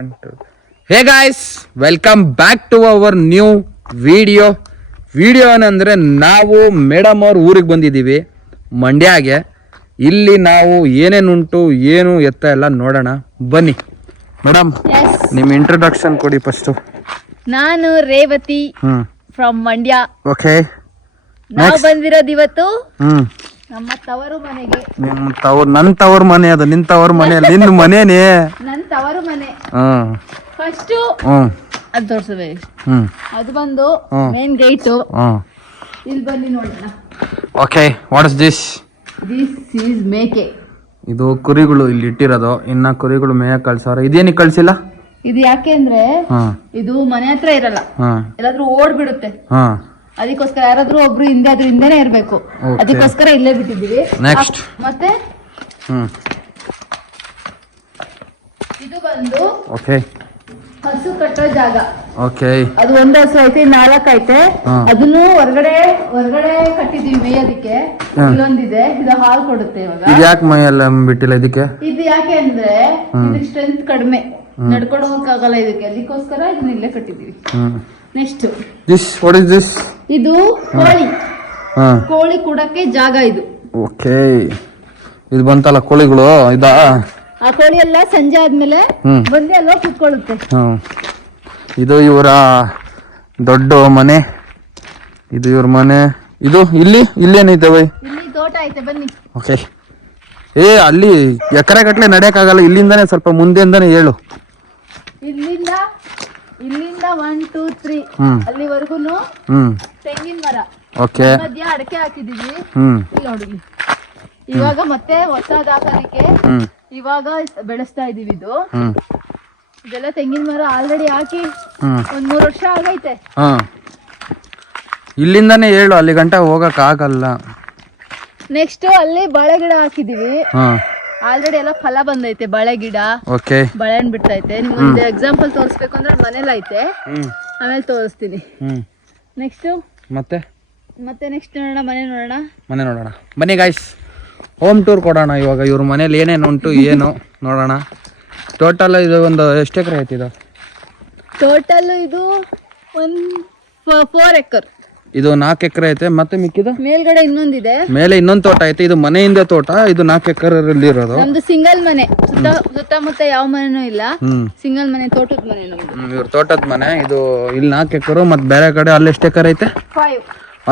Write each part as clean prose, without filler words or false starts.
Hey guys, welcome back to our new video. Video ಏನಂದ್ರೆ ನಾವು madam ಅವ್ರ ಊರಿಗೆ ಬಂದಿದ್ದೀವಿ ಮಂಡ್ಯಗೆ. ಇಲ್ಲಿ ನಾವು ಏನೇನುಂಟು ಏನು ಎತ್ತ ಎಲ್ಲ ನೋಡೋಣ ಬನ್ನಿ. ಮೇಡಮ್ ನಿಮ್ಮ ಇಂಟ್ರೊಡಕ್ಷನ್ ಕೊಡಿ ಫಸ್ಟ್. ನಾನು ರೇವತಿ ಫ್ರಮ್ ಮಂಡ್ಯ. ಓಕೆ, ನಾವು ಬಂದಿರೋದು ಇವತ್ತು ನಮ್ಮ ತವರು ಮನೆಗೆ. ನಿಮ್ಮ ತವರು ನನ್ನ ತವರು ಮನೆ ಅದು, ನಿನ್ನ ತವರು ಮನೆ ನಿನ್ನ ಮನೆನೇ. ನನ್ನ ತವರು ಮನೆ ಫಸ್ಟ್ ಅದು ತೋರಿಸಬೇಕು. ಅದು ಬಂದು ಮೇನ್ ಗೇಟ್. ಇಲ್ಲಿ ಬನ್ನಿ ನೋಡೋಣ. Okay, what is this? This is ಮೇಕೆ. ಇದು ಕುರಿಗಳು ಇಲ್ಲಿ ಇಟ್ಟಿರೋದು. ಇನ್ನ ಕುರಿಗಳು ಮೇಯ ಕಳ್ಸವ್ರೆ. ಇದೇನಿಗೆ ಕಳ್ಸಿಲ್ಲ? ಇದು ಯಾಕೆ ಅಂದ್ರೆ ಇದು ಮನೆ ಹತ್ರ ಇರಲ್ಲ, ಎಲ್ಲಾದ್ರೂ ಓಡ್ಬಿಡುತ್ತೆ. ಅದಕ್ಕೋಸ್ಕರ ಯಾರಾದ್ರೂ ಒಬ್ರು ಅದ್ರ ಹಿಂದೆನೆ ಇರ್ಬೇಕು. ಅದಕ್ಕೋಸ್ಕರ ಇಲ್ಲೇ ಬಿಟ್ಟಿದ್ದೀವಿ. ನೆಕ್ಸ್ಟ್ ಮತ್ತೆ ಇದು ಬಂದು ಓಕೆ ಹಸು ಕಟ್ಟೋ ಜಾಗ. ಓಕೆ, ಅದು ಒಂದು ಹಸು ಐತೆ, 4 ಐತೆ. ಅದನ್ನು ಹೊರಗಡೆ ಕಟ್ಟಿದೀವಿ ಮೇಯೋದಕ್ಕೆ. ಇಲ್ಲೊಂದಿದೆ, ಇದು ಹಾಲು ಕೊಡುತ್ತೆ. ಇವಾಗ ಯಾಕೆ ಮೈಯೆಲ್ಲ ಬಿಟ್ಟಿಲ್ಲ ಇದಕ್ಕೆ? ಇದು ಯಾಕೆ ಅಂದ್ರೆ ಇದಕ್ಕೆ ಸ್ಟ್ರೆಂತ್ ಕಡಿಮೆ, ನಡ್ಕೊಂಡು ಹೋಗಕ್ಕಾಗಲ್ಲ ಇದಕ್ಕೆ. ಅದಕ್ಕೋಸ್ಕರ ಇದನ್ನ ಇಲ್ಲೇ ಕಟ್ಟಿದೀವಿ. Next what is this? ಇದು ಕೋಳಿ ಕೂಡಕ್ಕೆ ಜಾಗ ಇದು. ಓಕೆ, ಇದು ಬಂತಲ್ಲ ಕೋಳಿಗಳು. ಇದಾ? ಆ ಕೋಳಿ ಎಲ್ಲ ಸಂಜೆ ಆದ್ಮೇಲೆ ಬಂದು ಅಲ್ವಾ ಕುತ್ಕೊಳ್ಳುತ್ತೆ. ಇದು ಇವರ ದೊಡ್ಡ ಮನೆ. ಇದು ಇವ್ರ ಮನೆ. ಇದು ಇಲ್ಲೇನೈತವೆ? ಇಲ್ಲಿ ತೋಟ ಐತೆ, ಬನ್ನಿ. ಓಕೆ, ಅಲ್ಲಿ ಎಕರೆ ಗಟ್ಲೆ ನಡೆಯಕ್ಕಾಗಲ್ಲ. ಇಲ್ಲಿಂದಾನೆ ಸ್ವಲ್ಪ ಮುಂದೆಂದಾನೆ ಹೇಳು. ಇಲ್ಲಿಂದ 1 2 3 ಅಲ್ಲಿವರೆಗೂ ತೆಂಗಿನ ಮರ. ಓಕೆ, ಮಧ್ಯ ಅಡಕೆ ಹಾಕಿದೀವಿ. ಇಲ್ಲಿ ನೋಡಿ, ಇವಾಗ ಮತ್ತೆ ಹೊಸದ್ ಹಾಕೋದಿಕ್ಕೆ ಇವಾಗ ಬೆಳೆಸ್ತಾ ಇದೀವಿ. ಇದೆಲ್ಲ ತೆಂಗಿನ ಮರ ಆಲ್ರೆಡಿ ಹಾಕಿ 1 3 ವರ್ಷ ಆಗೈತೆ. ಇಲ್ಲಿಂದಾನೆ ಹೇಳು, ಅಲ್ಲಿ ಗಂಟ ಹೋಗಕ್ ಆಗಲ್ಲ. ನೆಕ್ಸ್ಟ್ ಅಲ್ಲಿ ಬಾಳೆ ಗಿಡ ಹಾಕಿದೀವಿ. ಆಲ್ರೆಡಿ ಎಲ್ಲ ಫಲ ಬಂದೈತೆ ಬಾಳೆ ಗಿಡ. ಓಕೆ, ಬಾಳೆಹಣ್ಣು ಬಿಡ್ತೈತೆ. ನಿಮ್ಗೊಂದು ಎಕ್ಸಾಂಪಲ್ ತೋರಿಸ್ಬೇಕು ಅಂದ್ರೆ ಮನೇಲಿ ಐತೆ, ಆಮೇಲೆ ತೋರಿಸ್ತೀನಿ. ನೆಕ್ಸ್ಟ್ ಮತ್ತೆ ನೆಕ್ಸ್ಟ್ ನೋಡೋಣ, ಮನೆ ನೋಡೋಣ. ಬನ್ನಿ ಗಾಯ್ಸ್, ಹೋಮ್ ಟೂರ್ ಕೊಡೋಣ. ಇವಾಗ ಇವ್ರ ಮನೇಲಿ ಏನೇನು ಉಂಟು ಏನು ನೋಡೋಣ. ಟೋಟಲ್ ಇದು ಒಂದು ಎಷ್ಟು ಎಕರೆ ಐತಿ? ಇದು ಟೋಟಲ್ ಇದು 4 ಎಕರ್. ಇದು 4 ಎಕರೆ ಐತೆ. ಮತ್ತೆ ಮಿಕ್ಕಿದು ಮೇಲ್ಗಡೆ ಇನ್ನೊಂದಿದೆ, ಮೇಲೆ ಇನ್ನೊಂದು ತೋಟ ಐತೆ. ಇದು ಮನೆಯಿಂದ ತೋಟ. ಇದು 4 ಎಕರೆಲ್ಲಿ ಇರೋದು. ನಮ್ದು ಸಿಂಗಲ್ ಮನೆ, ಸುತ್ತಮುತ್ತ ಯಾವ ಮನೆನೂ ಇಲ್ಲ. ಸಿಂಗಲ್ ಮನೆ, ತೋಟದ ಮನೆ ನಮ್ದು. ಇವ್ರ ತೋಟದ ಮನೆ ಇದು. ಇಲ್ಲಿ 4 ಎಕರೆ. ಮತ್ತೆ ಬೇರೆ ಕಡೆ ಅಲ್ಲಿ ಎಷ್ಟು ಎಕರೆ ಐತೆ? 5.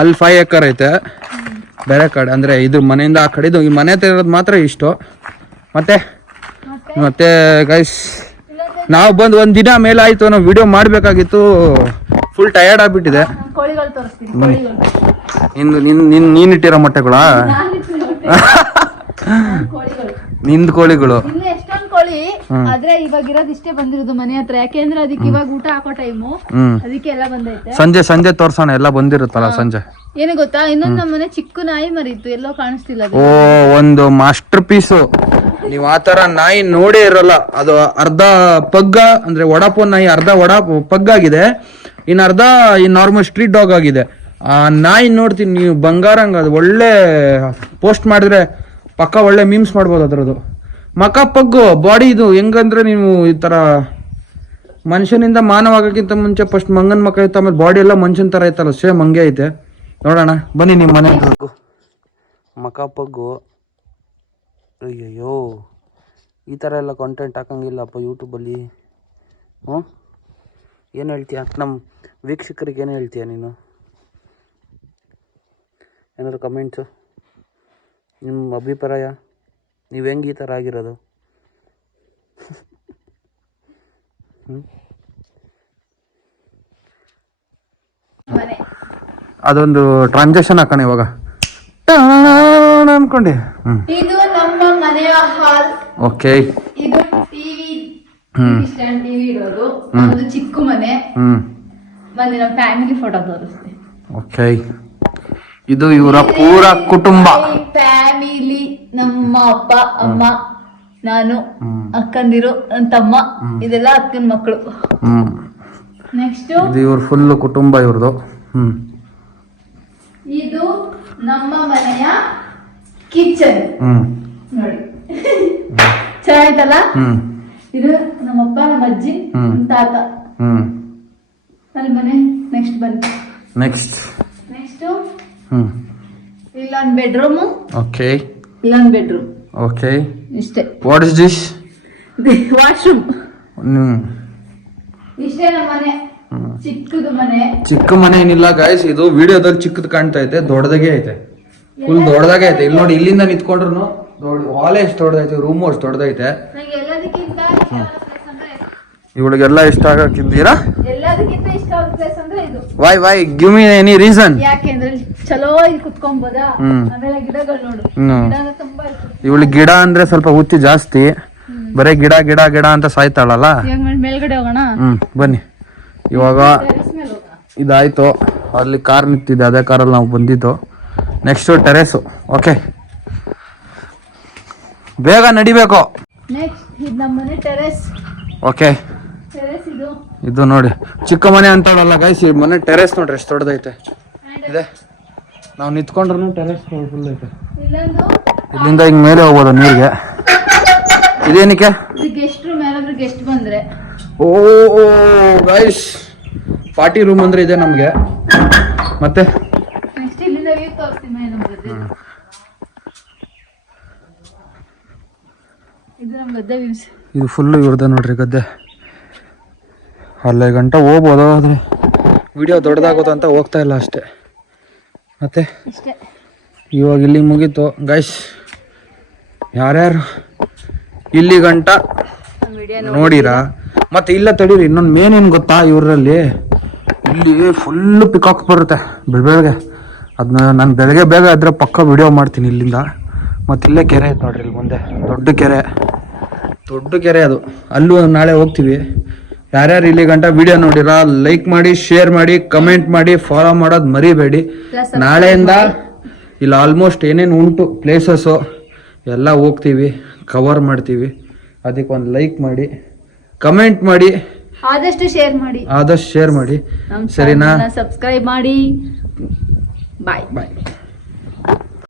ಅಲ್ಲಿ 5 ಎಕರೆ ಐತೆ ಬೇರೆ ಕಡೆ. ಅಂದ್ರೆ ಇದು ಮನೆಯಿಂದ ಆ ಕಡೆ. ಇದು ಈ ಮನೆ ಹತ್ರ ಇರೋದು ಮಾತ್ರ ಇಷ್ಟು. ಮತ್ತೆ ಗೈಸ್, ನಾವು ಬಂದು ಒಂದ್ ದಿನ ಮೇಲೆ ಆಯ್ತು. ನಾವು ವಿಡಿಯೋ ಮಾಡ್ಬೇಕಾಗಿತ್ತು, ಫುಲ್ ಟಯರ್ಡ್ ಆಗ್ಬಿಟ್ಟಿದೆ. ಕೋಳಿಗಳು ತೋರಿಸ್ತೀನಿ. ನೀನ್ ಇಟ್ಟಿರೋ ಮೊಟ್ಟೆಗಳಾ? ನಿಂದ್ ಕೋಳಿಗಳು. ಇನ್ನು ಎಷ್ಟೊಂದು ಕೋಳಿ, ಆದ್ರೆ ಇವಾಗ ಇರೋದು ಇಷ್ಟೇ ಬಂದಿರೋದು ಮನೆ ಹತ್ರ. ಯಾಕೆಂದ್ರೆ ಅದಕ್ಕೆ ಇವಾಗ ಊಟ ಹಾಕೋ ಟೈಮು, ಅದಕ್ಕೆ ಎಲ್ಲ ಬಂದೈತೆ. ಸಂಜೆ ತೋರ್ಸೋಣ, ಎಲ್ಲ ಬಂದಿರುತ್ತಲ್ಲ ಸಂಜೆ. ಏನು ಗೊತ್ತಾ, ಇನ್ನೊಂದು ನಮ್ಮ ಮನೆ ಚಿಕ್ಕ ನಾಯಿ ಮರಿತ್ತು, ಎಲ್ಲೋ ಕಾಣಿಸ್ತಿಲ್ಲ. ಓ, ಒಂದು ಮಾಸ್ಟರ್ ಪೀಸು. ನೀವ್ ಆತರ ನಾಯಿ ನೋಡೇ ಇರಲ್ಲ. ಅದು ಅರ್ಧ ಪಗ್ಗ, ಅಂದ್ರೆ ವಡಾಪೋನ್ ನಾಯಿ ಅರ್ಧ ಪಗ್ಗಾಗಿದೆ, ಇನ್ನು ಅರ್ಧ ಈ ನಾರ್ಮಲ್ ಸ್ಟ್ರೀಟ್ ಡಾಗ್ ಆಗಿದೆ. ಆ ನಾಯಿ ನೋಡ್ತೀನಿ ನೀವು ಬಂಗಾರಂಗ. ಅದು ಒಳ್ಳೆ ಪೋಸ್ಟ್ ಮಾಡಿದ್ರೆ ಪಕ್ಕ ಒಳ್ಳೆ ಮೀಮ್ಸ್ ಮಾಡ್ಬೋದು ಅದ್ರದ್ದು. ಮಕ ಪಗ್ಗು ಬಾಡಿ. ಇದು ಹೆಂಗಂದ್ರೆ ನೀವು ಈ ತರ ಮನುಷ್ಯನಿಂದ ಮಾನವ ಆಗೋಕ್ಕಿಂತ ಮುಂಚೆ ಫಸ್ಟ್ ಮಂಗನ್ ಮಕ್ಕ ಇತ್ತು, ಆಮೇಲೆ ಬಾಡಿ ಎಲ್ಲ ಮನುಷ್ಯನ ತರ ಐತಲ್ಲ, ಸೇಮ್ ಹಂಗೆ ಐತೆ. ನೋಡೋಣ ಬನ್ನಿ ನಿಮ್ಮ ಮನೆ. ಮಕ ಪಗ್ಗು. ಅಯ್ಯಯ್ಯೋ, ಈ ಥರ ಎಲ್ಲ ಕಾಂಟೆಂಟ್ ಹಾಕಂಗಿಲ್ಲಪ್ಪ ಯೂಟ್ಯೂಬಲ್ಲಿ. ಏನು ಹೇಳ್ತೀಯ? ನಮ್ಮ ವೀಕ್ಷಕರಿಗೆ ಏನು ಹೇಳ್ತೀಯ ನೀನು? ಏನಾದ್ರು ಕಮೆಂಟ್ಸು, ನಿಮ್ಮ ಅಭಿಪ್ರಾಯ. ನೀವು ಹೆಂಗೆ ಈ ಥರ ಆಗಿರೋದು? ಅದೊಂದು ಟ್ರಾನ್ಸಾಕ್ಷನ್ ಹಾಕೋಣ ಇವಾಗ ಅನ್ಕೊಂಡೆ. ಇದು ನಮ್ಮ ಮನೆಯ ಹಾಲ್. ಓಕೆ, ಇದು ಟಿವಿ ಸ್ಟ್ಯಾಂಡ್, ಟಿವಿ ಇರೋದು. ಒಂದು ಚಿಕ್ಕ ಮನೆ. ಬಂದು ನಮ್ಮ ಫ್ಯಾಮಿಲಿ ಫೋಟೋ ತೋರಿಸ್ತೀನಿ. ಓಕೆ, ಇದು ಇವರ ಪೂರ ಕುಟುಂಬ ಫ್ಯಾಮಿಲಿ. ನಮ್ಮ ಅಪ್ಪ ಅಮ್ಮ, ನಾನು, ಅಕ್ಕಂದಿರು, ನನ್ನ ತಮ್ಮ, ಇದೆಲ್ಲ ಅಕ್ಕನ ಮಕ್ಕಳು. ನೆಕ್ಸ್ಟ್ ಇದು ಇವ್ರ ಫುಲ್ ಕುಟುಂಬ ಇವ್ರದು. ಇದು ನಮ್ಮ ಮನೆಯ ಕಿಚನ್ ನೋಡಿ. ಚೆನ್ನಾಯ್ತಲ್ಲ? ಇದು ನಮ್ಮಪ್ಪ ನಮ್ಮ ಅಜ್ಜಿ ನಮ್ಮ ತಾತ ಅಲ್ಲಿ ಮನೆ ನೆಕ್ಸ್ಟ್ ಬನ್ನಿ ನೆಕ್ಸ್ಟ್ ಇಲ್ಲೊಂದು ಬೆಡ್ರೂಮ್ ಓಕೆ ಇಲ್ಲೊಂದು ಬೆಡ್ರೂಮ್ ಓಕೆ ಇಷ್ಟೇ ವಾಟ್ ಇಸ್ ದಿಸ್ ವಾಶ್ರೂಮ್ ಇಷ್ಟೇ ನಮ್ಮ ಮನೆ ಚಿಕ್ಕದು ಮನೆ ಚಿಕ್ಕ ಮನೆ ಏನಿಲ್ಲ ಗಾಯ್ಸ್ ಇದು ವಿಡಿಯೋದಲ್ಲಿ ಚಿಕ್ಕದು ಕಾಣ್ತಾ ಐತೆ ದೊಡ್ಡದಾಗೆ ಐತೆ ಫುಲ್ ದೊಡ್ಡದಾಗೆ ಐತೆ ಇಲ್ಲಿ ನೋಡಿ ಇಲ್ಲಿಂದ ನಿಂತ್ಕೊಂಡ್ರು ಹಾಲೇ ಎಷ್ಟು ದೊಡ್ಡದೈತೆ ರೂಮು ಅಷ್ಟು ದೊಡ್ಡದೈತೆ ನಂಗೆ ಎಲ್ಲದಕ್ಕಿಂತ ಇವಳಿಗೆಲ್ಲ ಇಷ್ಟ ಆಗಕ್ಕಿದ್ದೀರಾ ಎಲ್ಲದಕ್ಕಿಂತ ಇಷ್ಟ ಆಗೋ ಪ್ಲೇಸ್ ಅಂದ್ರೆ ಇದು why give me any reason ಯಾಕೆಂದ್ರೆ ಚಲೋ ಇಲ್ಲಿ ಕುತ್ಕೊಂಬೋದಾ ಆಮೇಲೆ ಗಿಡಗಳು ನೋಡು ಗಿಡ ತುಂಬಾ ಇರ್ತದೆ ಇವಳಿಗೆ ಗಿಡ ಅಂದ್ರೆ ಸ್ವಲ್ಪ ಹುಚ್ಚಿ ಜಾಸ್ತಿ ಬರೇ ಗಿಡ ಗಿಡ ಗಿಡ ಅಂತ ಸಾಯ್ತಾಳಲ್ಲ ಇವಾಗ ಮೇಲ್ಗಡೆ ಹೋಗೋಣ ಬನ್ನಿ ಇವಾಗ ಟೆರೆಸ್ ಮೇಲೆ ಹೋಗೋಣ ಇದಾಯ್ತು ಅಲ್ಲಿ ಕಾರ್ ನಿಂತಿದೆ ಅದೇ ಕಾರಲ್ಲಿ ನಾವು ಬಂದಿದ್ದು ನೆಕ್ಸ್ಟ್ ಟೆರೆಸು ಓಕೆ ಬೇಗ ನಡಿಬೇಕು ನೆಕ್ಸ್ಟ್ ಇದು ನಮ್ಮ ಮನೆ ಟೆರೆಸ್ ಓಕೆ ಇದು ನೋಡಿ ಚಿಕ್ಕ ಮನೆ ಅಂತಾಳಲ್ಲ ಗೈಸ್ ಈ ಮನೆ ಟೆರೆಸ್ ನೋಡ್ರಿ ಎಷ್ಟು ದೊಡ್ಡದೈತೆ ಇದೆ ನಾವು ನಿಂತ್ಕೊಂಡ್ರು ಟೆರೆಸ್ ಫುಲ್ ಐತೆ ಇಲ್ಲಿಂದ ಹಿಂಗ್ ಮೇಲೆ ಹೋಗ್ಬೋದು ನೀರಿಗೆ ಇದೇನಕ್ಕೆ ಗೆಸ್ಟ್ ರೂಮ್ ಯಾರಾದ್ರೂ ಗೆಸ್ಟ್ ಬಂದ್ರೆ ಓ ಗೈಸ್ ಪಾರ್ಟಿ ರೂಮ್ ಅಂದ್ರೆ ಇದೆ ನಮ್ಗೆ ಮತ್ತೆ ನೆಕ್ಸ್ಟ್ ಇಲ್ಲಿಂದ ವ್ಯೂ ತೋರಿಸ್ತೀನಿ ನಮ್ಮ ಗದ್ದೆ ಇದು ನಮ್ಮ ಗದ್ದೆ ವ್ಯೂಸ್ ಇದು ಫುಲ್ ಇವ್ರದ್ದು ನೋಡ್ರಿ ಗದ್ದೆ ಅಲ್ಲೇ ಗಂಟ ಹೋಗ್ಬೋದು ಆದ್ರೆ ವಿಡಿಯೋ ದೊಡ್ಡದಾಗೋದು ಅಂತ ಹೋಗ್ತಾ ಇಲ್ಲ ಅಷ್ಟೇ ಮತ್ತೆ ಇಷ್ಟೇ ಇವಾಗ ಇಲ್ಲಿ ಮುಗೀತು ಗೈಸ್ ಯಾರ್ಯಾರು ಇಲ್ಲಿ ಗಂಟ ನೋಡಿರಾ ಮತ್ತೆ ಇಲ್ಲ ತಡೀರಿ ಇನ್ನೊಂದು ಮೇನ್ ಏನು ಗೊತ್ತಾ ಇವರಲ್ಲಿ ಇಲ್ಲಿ ಫುಲ್ ಪಿಕಾಕ್ ಬರುತ್ತೆ ಬೆಳಗ್ಗೆ ಅದನ್ನ ನಾನು ಬೆಳಗ್ಗೆ ಬೇಗ ಅದ್ರ ಪಕ್ಕ ವಿಡಿಯೋ ಮಾಡ್ತೀನಿ ಇಲ್ಲಿಂದ ಮತ್ತೆ ಇಲ್ಲೇ ಕೆರೆ ಐತೆ ನೋಡ್ರಿ ಇಲ್ಲಿ ಮುಂದೆ ದೊಡ್ಡ ಕೆರೆ ಅದು ಅಲ್ಲೂ ನಾಳೆ ಹೋಗ್ತೀವಿ ಯಾರ್ಯಾರು ಇಲ್ಲಿ ಗಂಟ ವಿಡಿಯೋ ನೋಡಿರಾ ಲೈಕ್ ಮಾಡಿ ಶೇರ್ ಮಾಡಿ ಕಮೆಂಟ್ ಮಾಡಿ ಫಾಲೋ ಮಾಡೋದು ಮರಿಬೇಡಿ ನಾಳೆಯಿಂದ ಇಲ್ಲಿ ಆಲ್ಮೋಸ್ಟ್ ಏನೇನು ಉಂಟು ಪ್ಲೇಸಸ್ಸು ಎಲ್ಲ ಹೋಗ್ತೀವಿ ಕವರ್ ಮಾಡ್ತೀವಿ ಅದಕ್ಕೆ ಒಂದು ಲೈಕ್ ಮಾಡಿ ಕಮೆಂಟ್ ಮಾಡಿ ಆದಷ್ಟು ಶೇರ್ ಮಾಡಿ ಸರಿನಾ ಸಬ್ಸ್ಕ್ರೈಬ್ ಮಾಡಿ ಬಾಯ್ ಬಾಯ್